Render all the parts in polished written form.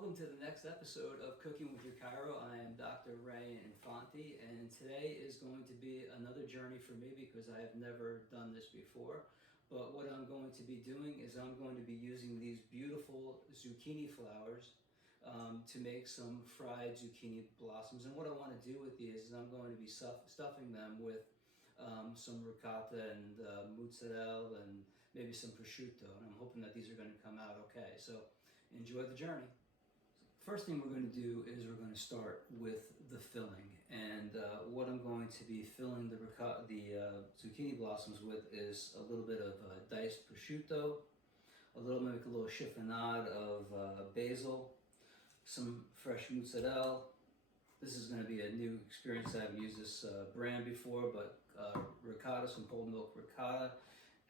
Welcome to the next episode of Cooking with Your Chiro. I am Dr. Ray Infanti, and today is going to be another journey for me because I have never done this before. But what I'm going to be doing is I'm going to be using these beautiful zucchini flowers to make some fried zucchini blossoms. And what I want to do with these is I'm going to be stuffing them with some ricotta and mozzarella and maybe some prosciutto. And I'm hoping that these are going to come out okay. So enjoy the journey. First thing we're going to do is we're going to start with the filling, and what I'm going to be filling the zucchini blossoms with is a little bit of diced prosciutto, make a little chiffonade of basil, some fresh mozzarella. This is going to be a new experience. I haven't used this brand before, but ricotta, some whole milk ricotta,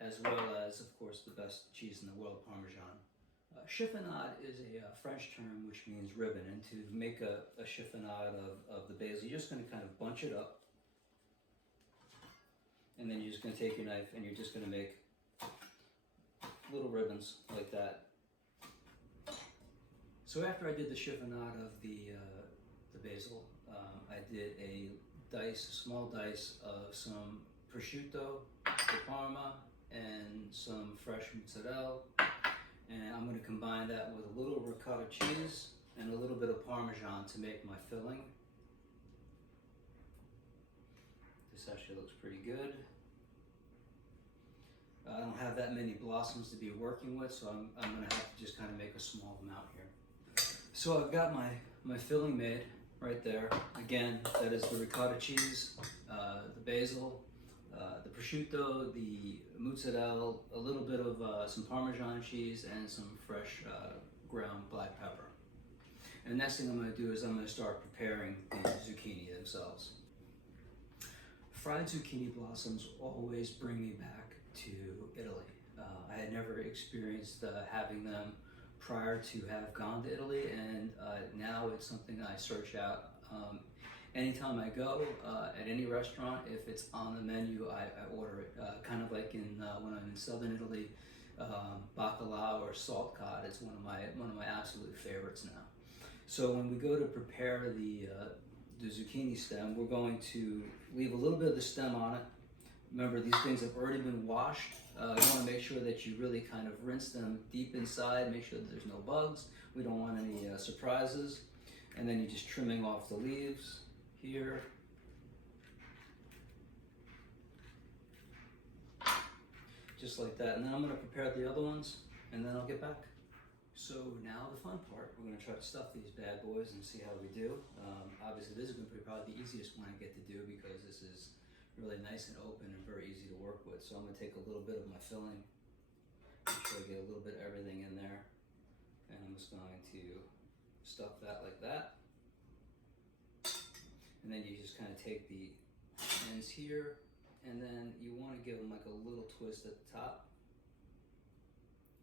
as well as, of course, the best cheese in the world, Parmesan. Chiffonade is a French term which means ribbon, and to make a chiffonade of the basil, you're just going to kind of bunch it up, and then you're just going to take your knife and you're just going to make little ribbons like that. So after I did the chiffonade of the basil, I did a small dice of some prosciutto di Parma and some fresh mozzarella. And I'm going to combine that with a little ricotta cheese and a little bit of Parmesan to make my filling. This actually looks pretty good. I don't have that many blossoms to be working with, so I'm going to have to just kind of make a small amount here. So I've got my filling made right there. Again, that is the ricotta cheese, the basil, the prosciutto, the mozzarella, a little bit of some Parmesan cheese, and some fresh ground black pepper. And the next thing I'm going to do is I'm going to start preparing the zucchini themselves. Fried zucchini blossoms always bring me back to Italy. I had never experienced having them prior to have gone to Italy, and now it's something I search out. Anytime I go at any restaurant, if it's on the menu, I order it. Kind of like when I'm in southern Italy, bacalao or salt cod is one of my absolute favorites now. So when we go to prepare the zucchini stem, we're going to leave a little bit of the stem on it. Remember, these things have already been washed. You want to make sure that you really kind of rinse them deep inside, make sure that there's no bugs. We don't want any surprises. And then you're just trimming off the leaves here. Just like that. And then I'm going to prepare the other ones, and then I'll get back. So now the fun part. We're going to try to stuff these bad boys and see how we do. Obviously, this is going to be probably the easiest one I get to do because this is really nice and open and very easy to work with. So I'm going to take a little bit of my filling, make sure I get a little bit of everything in there, and I'm just going to stuff that like that. And then you just kind of take the ends here, and then you want to give them like a little twist at the top.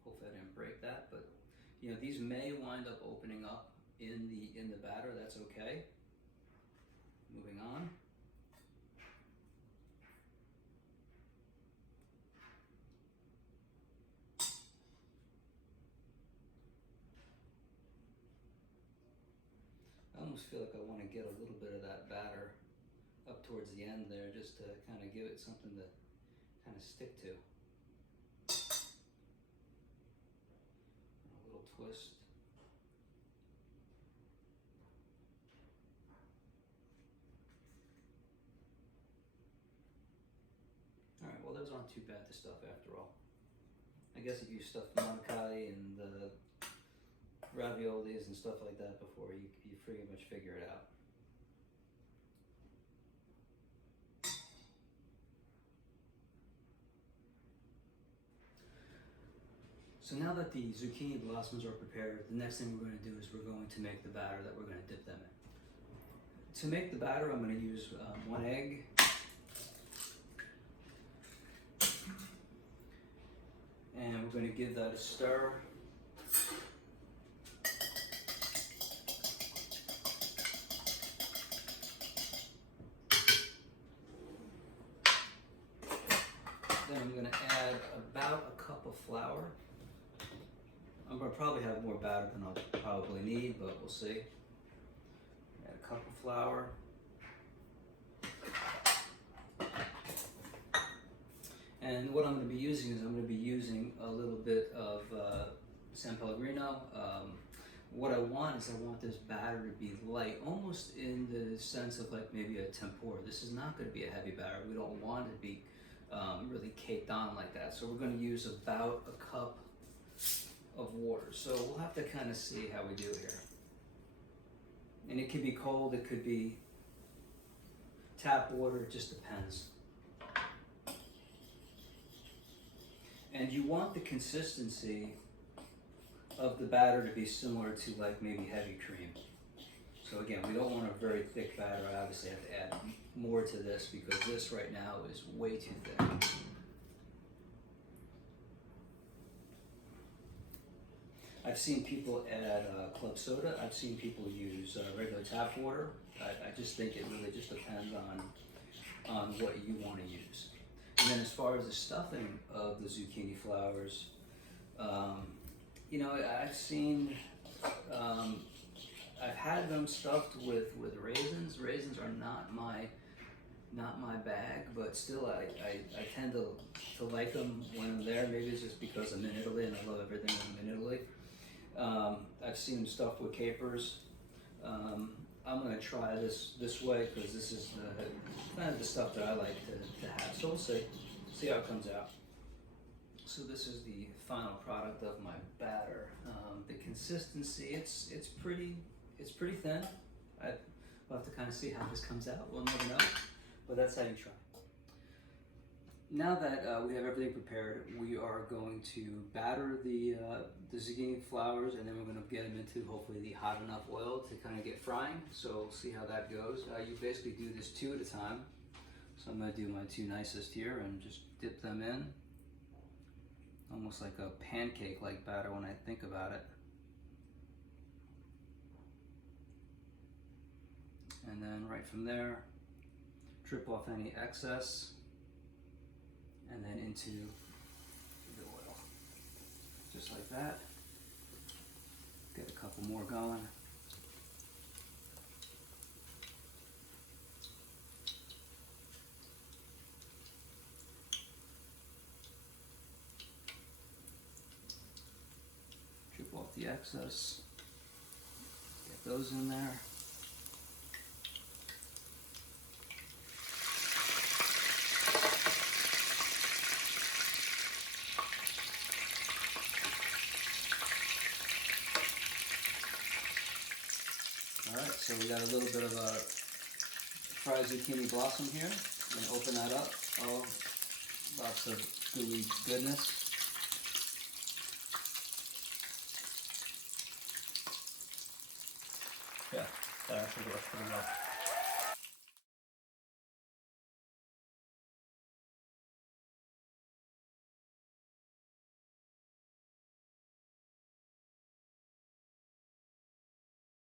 Hopefully I didn't break that, but you know, these may wind up opening up in the batter. That's okay. Moving on. I almost feel like I want to get a little bit of that batter up towards the end there, just to kind of give it something to kind of stick to. A little twist. All right, well, those aren't too bad to stuff after all. I guess if you stuff manicotti and the raviolis and stuff like that before, you pretty much figure it out. So now that the zucchini blossoms are prepared, the next thing we're going to do is we're going to make the batter that we're going to dip them in. To make the batter, I'm going to use 1 egg, and we're going to give that a stir. Then I'm going to add about a cup of flour. I'm gonna probably have more batter than I'll probably need, but we'll see. Add a cup of flour. And what I'm going to be using is I'm going to be using a little bit of San Pellegrino. What I want is I want this batter to be light, almost in the sense of like maybe a tempura. This is not going to be a heavy batter. We don't want it to be really caked on like that. So we're going to use about a cup of water. So we'll have to kind of see how we do here. And it could be cold, it could be tap water, it just depends. And you want the consistency of the batter to be similar to like maybe heavy cream. So again, we don't want a very thick batter. I obviously have to add more to this because this right now is way too thick. I've seen people add club soda. I've seen people use regular tap water. I just think it really just depends on what you want to use. And then as far as the stuffing of the zucchini flowers, you know, I've seen, I've had them stuffed with raisins. Raisins are not my bag, but still I tend to like them when I'm there. Maybe it's just because I'm in Italy and I love everything when I'm in Italy. I've seen them stuffed with capers. I'm going to try this way because this is kind of the stuff that I like to have. So we'll see how it comes out. So this is the final product of my batter. The consistency, it's pretty thin. We'll have to kind of see how this comes out. We'll never know, but that's how you try. Now that we have everything prepared, we are going to batter the zucchini flowers, and then we're going to get them into hopefully the hot enough oil to kind of get frying. So we'll see how that goes. You basically do this 2 at a time. So I'm going to do my 2 nicest here and just dip them in. Almost like a pancake-like batter when I think about it. And then right from there, drip off any excess. And then into the oil, just like that. Get a couple more going. Drip off the excess. Get those in there. Alright, so we got a little bit of a fried zucchini blossom here. I'm going to open that up. Oh, lots of gooey goodness. Yeah, that actually works pretty well.